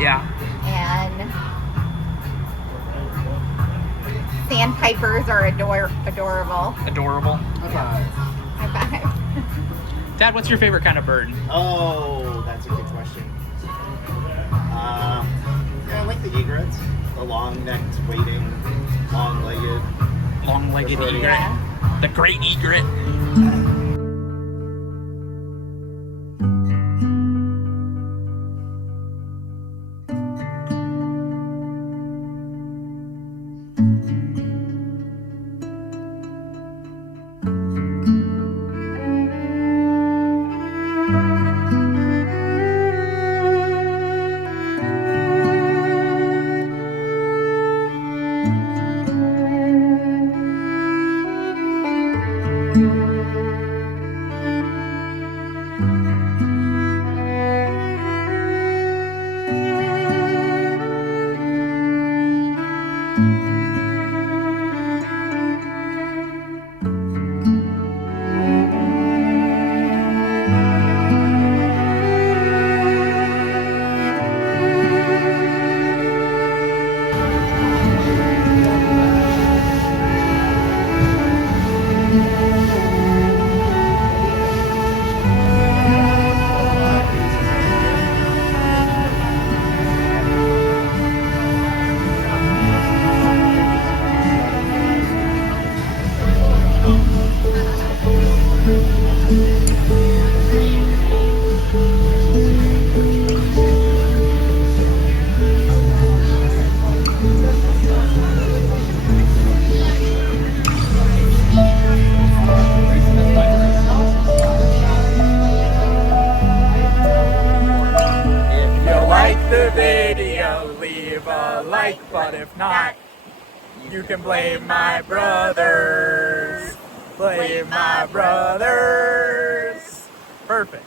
Yeah. And sandpipers are adorable. Adorable. High five. Dad, what's your favorite kind of bird? Oh, that's a good question. Yeah, I like the egrets. The long-necked, waiting, long-legged. Long-legged Prefer egret. Yeah. The great egret. The video, leave a like, but if not, you can blame my brothers. Blame my brothers. Perfect.